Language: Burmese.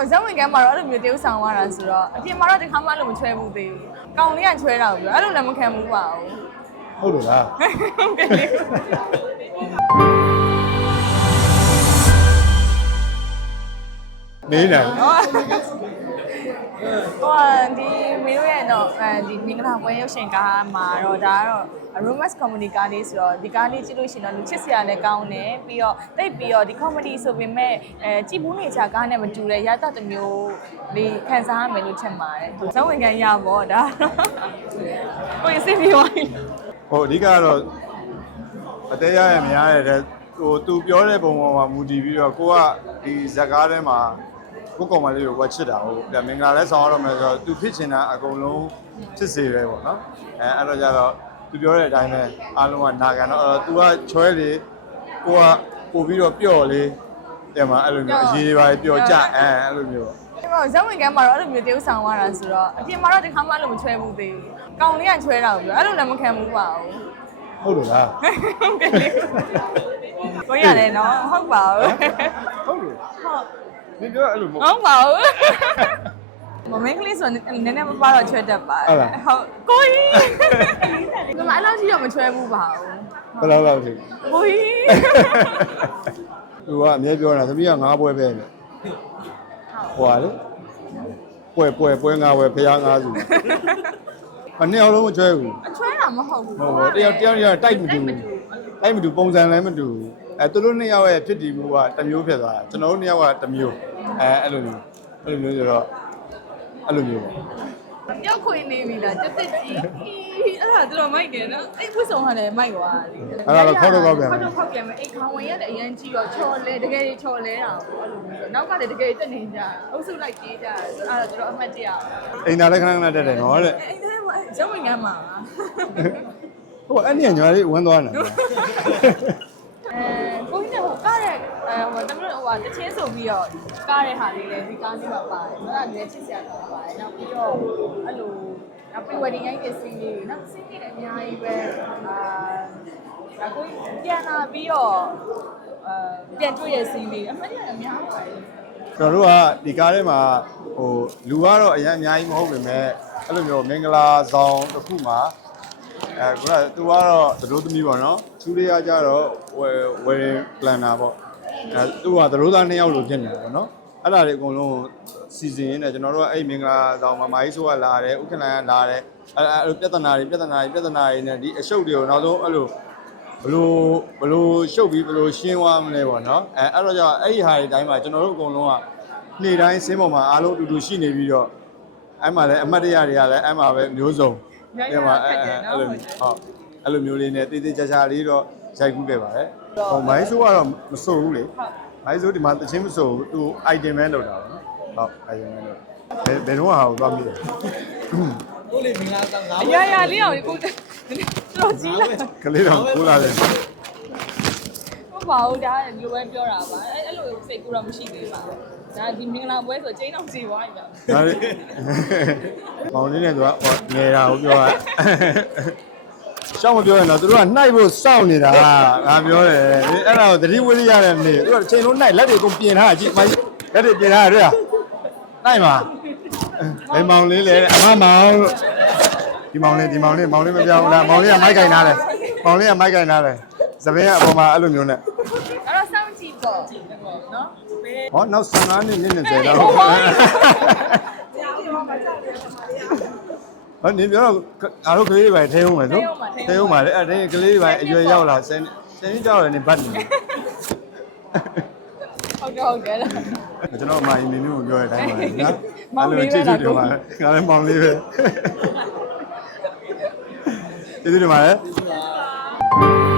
တော့ဇက်ဝင်ကမ်းမှာတော့အဲ့လိုမျိုးတရုပ်ဆောင်သွားတာဆိုတော့အပြင်မှာတော့ဒီခါမှအဲ့လိုမချွဲဘူးသေးဘူး။ကောင်လေးကချွဲတာကိုပြောအဲ့လိုလည်းမခံဘူးပါဘူးဟုတ်တယ်လား။ကလေးနေနိုင် ဟောဒီမင်းတို့ရဲ့တော့အဲဒီမင်္ဂလာပွဲရုပ်ရှင်ကားမှာတော့ဒါကတော့ romance comedy ကားလေးဆိုတော့ဒီကားလေးကြည့်လို့ရှိရင်တော့လူချစ်စရာလည်းကောင်းတယ်ပြီးတော့တိတ်ပြီးတော့ဒီ comedy ဆိုပေမဲ့အဲကြည့်ဘူးနေချာကားနဲ့မတူတဲ့ရတတစ်မျိုးလေးခံစားရမယ်လို့ထင်ပါတယ်ဇောဝင်ခံရပါတော့ဒါကိုယ်စိတ်ပြေသွားပြီဟိုအဓိကကတော့အသေးရရမရရတဲ့ဟိုသူပြောတဲ့ပုံပေါ်မှာမူတည်ပြီးတော့ကိုကဒီဇက်ကားထဲမှာ ကိုကောင်မလေးကိုကချစ်တာဟုတ်ဒါမင်္ဂလာလဲဆောင်ရတော့မယ်ဆိုတော့သူဖြစ်ချင်တာအကုန်လုံးချစ်စေပဲပေါ့နော်အဲအဲ့တော့ကြတော့သူပြောတဲ့အတိုင်းပဲအားလုံးကနာခံတော့အဲ့တော့ तू ကချွဲလေကိုကပို့ပြီးတော့ပျော့လေတဲ့မှာအဲ့လိုမျိုးအရေးတွေပါပျော့ကြအဲအဲ့လိုမျိုးဒီမှာဇက်ဝင်ကမ်းမှာတော့အဲ့လိုမျိုးတရုပ်ဆောင်သွားတာဆိုတော့အပြင်မှာတော့ဒီခါမှအဲ့လိုမချွဲဘူးသေးဘူး။ကောင်လေးကချွဲတာကိုပြောအဲ့လိုလည်းမခံဘူးပါဘူးဟုတ်တယ်လား။ကလေးကိုရတယ်နော်ဟုတ်ပါဘူးဟုတ်တယ်။ဟုတ် 你ပြောအဲ့လိုမဟုတ်ဟုတ်ပါဘူး။မမင်းကလေးဆိုနည်းနည်းမပါတော့ချွဲတတ်ပါဟုတ်လားဟုတ်ကိုကြီး။ဒီမှာအဲ့လိုကြီးတော့မချွဲဘူးပါဘူးဘယ်လောက်လောက်ထိ။ကိုကြီးသူကအမြဲပြောတာသမီးကငါးပွဲပဲနဲ့ဟွာလေပွဲပွဲပွဲငါးပွဲဖျားငါးစုမနှစ်အောင်လုံးမကျွဲဘူးအချွဲတာမဟုတ်ဘူးဟုတ်ပါတယောက်တယောက်တယောက်တိုက်မတူတိုက်မတူပုံစံလည်းမတူအဲသူတို့နှစ်ယောက်ရဲ့ဖြစ်တည်မှုကတစ်မျိုးဖြစ်သွားတာကျွန်တော်တို့နှစ်ယောက်ကတစ်မျိုး အဲအဲ့လိုမျိုးအဲ့လိုမျိုးဆိုတော့အဲ့လိုမျိုးပေါ့။ပြောက်ခွေနေပြီလားတက်တက်ကြီး။အဲ့ဒါတော်မိုက်တယ်နော်။အဲ့ဝစ်ဆောင်ဟာလည်းမိုက်သွားတယ်။အဲ့ဒါတော့ခေါက်တော့ခေါက်ပြန်ခေါမယ်က်တော့ခေါက်ပြန်မယ်။အိတ်ခေါင်းဝင်ရတဲ့အရင်ကြီးတော့ချော်လဲတကယ်ကြီးချော်လဲတာပေါ့အဲ့လိုမျိုး။နောက်ကလည်းတကယ်တက်နေကြတာ။အုပ်စုလိုက်ပြေးကြတာဆိုအဲ့ဒါကျွန်တော်အမှတ်တရပါအိမ်သားလည်းခဏခဏတက်တယ်နော်တဲ့။အဲ့ဒါမှဇဝင်ကမ်းမှာဟိုအဲ့ဒီကညီမလေးဝန်းသွားနေတယ် အဲကိုကြီးကဟိုကားတဲ့အဲဟို တမလို့ဟိုဟာတချင်းဆိုပြီးတော့ကားတဲ့ဟာလေးလည်းဒီကားလေးမှာပါတယ်။အဲ့ဒါလည်းချစ်စရာကောင်းပါတယ်။နောက်ပြီးတော့အဲ့လိုနောက်ပြီး wedding ရိုက်တဲ့ scene လေးနောက် scene တွေလည်းအများကြီးပဲအာဒါကိုပြန်လာပြီးတော့အဲပြန်တွေ့ရ scene လေးအမှန်တကယ်အများကြီးပါတယ်ကျွန်တော်တို့ကဒီကားထဲမှာဟိုလူကတော့အရင်အများကြီးမဟုတ်ပေမဲ့အဲ့လိုမျိုးမင်္ဂလာဆောင်တစ်ခုမှာအဲခုနကသူကတော့သတို့သမီးပေါ့နော်ချူလေးရကြတော့ဝယ်ဝယ် planner ပေါ့ အဲသူကသတို့သားနှစ်ယောက်လိုဖြစ်နေတယ်ပေါ့နော်အဲ့ဒါတွေအကုန်လုံးစီစဉ်ရင်းနဲ့ကျွန်တော်တို့ကအဲ့မင်္ဂလာဆောင်မှာမာကြီးဆိုကလာတယ်ဥက္ကဋ္ဌကလာတယ်အဲ့အဲ့လိုပြဿနာတွေပြဿနာတွေပြဿနာတွေနဲ့ဒီအရှုပ်တွေကိုနောက်ဆုံးအဲ့လိုဘလို့ဘလို့ရှုပ်ပြီးဘလို့ရှင်းသွားမလဲပေါ့နော်အဲအဲ့တော့ကြောင့်အဲ့ဒီဟာတွေတိုင်းမှာကျွန်တော်တို့အကုန်လုံးကနေ့တိုင်းစင်းပေါ်မှာအားလုံးအတူတူရှိနေပြီးတော့အဲ့မှာလည်းအမတ်တရတွေကလည်းအဲ့မှာပဲမျိုးစုံအဲ့မှာအဲ့အဲ့လိုဟုတ်အဲ့လိုမျိုးလေးနဲ့တေးသေးချာချာလေးတော့ ရိုက်ကူးခဲ့ပါတယ်ဟိုမိုင်းဆိုးကတော့မစိုးဘူးလေမိုင်းဆိုးဒီမှာတချင်းမစိုးဘူးသူ item ပဲလောက်တာပေါ့နော်ဟုတ် item ပဲလောက်ဘယ်ဘယ်တော့ဟာကိုသွားမိတယ်ကိုလေမင်္ဂလာဆောင်ငါအရာရာလေးအောင်ကိုတော်ကြီးလာကလေးတော်ကိုလာတယ်မပါဘူးဒါလိုပဲပြောတာပါအဲ့အဲ့လိုစိတ်ကူတော့မရှိသေးပါဘူးဒါဒီမင်္ဂလာပွဲဆိုချိန်အောင်စီသွားပြီဗျဒါလေးမောင်လေးနဲ့သူကဟောငယ်တာကိုပြောတာ ရှောင်းမပြောရင်တော့သူတို့ကနှိုက်ဖို့စောင့်နေတာငါပြောတယ်အဲ့ဒါကိုသတိဝိရိယနဲ့နေသူကချိန်လုံးနှိုက်လက်တွေကုန်ပြင်ထားတာကြည့်မလက်တွေပြင်ထားရတဲ့နှိုက်ပါဘယ်မောင်လေးလဲအမမောင်ဒီမောင်လေးဒီမောင်လေးမောင်လေးမပြောင်းဘူးလားမောင်လေးကမိုက်ကင်ထားတယ်မောင်လေးကမိုက်ကင်ထားတယ်သပင်းကအပေါ်မှာအဲ့လိုမျိုးနဲ့အဲ့တော့စောင့်ကြည့်ပေါ့နော်ဟောနောက်15နှစ်နှစ်20တော့ ဟောနေပြောတော့အားတို့ကလေးတွေပဲထဲအောင်မယ်နော်ထဲအောင်ပါလေအဲ့ဒါကလေးတွေပဲအရွယ်ရောက်လာဆယ်ဆယ်နှစ်ကြောက်လည်းနေဘတ်နေဟုတ်ကဲ့ဟုတ်ကဲ့ကျွန်တော်မိုင်းနေမျိုးပြောတဲ့အတိုင်းပါနော်မောင်လေးပဲကျေးဇူးတင်ပါတယ်ငါလည်းမောင်လေးပဲကျေးဇူးတင်ပါတယ်ဒီမှာ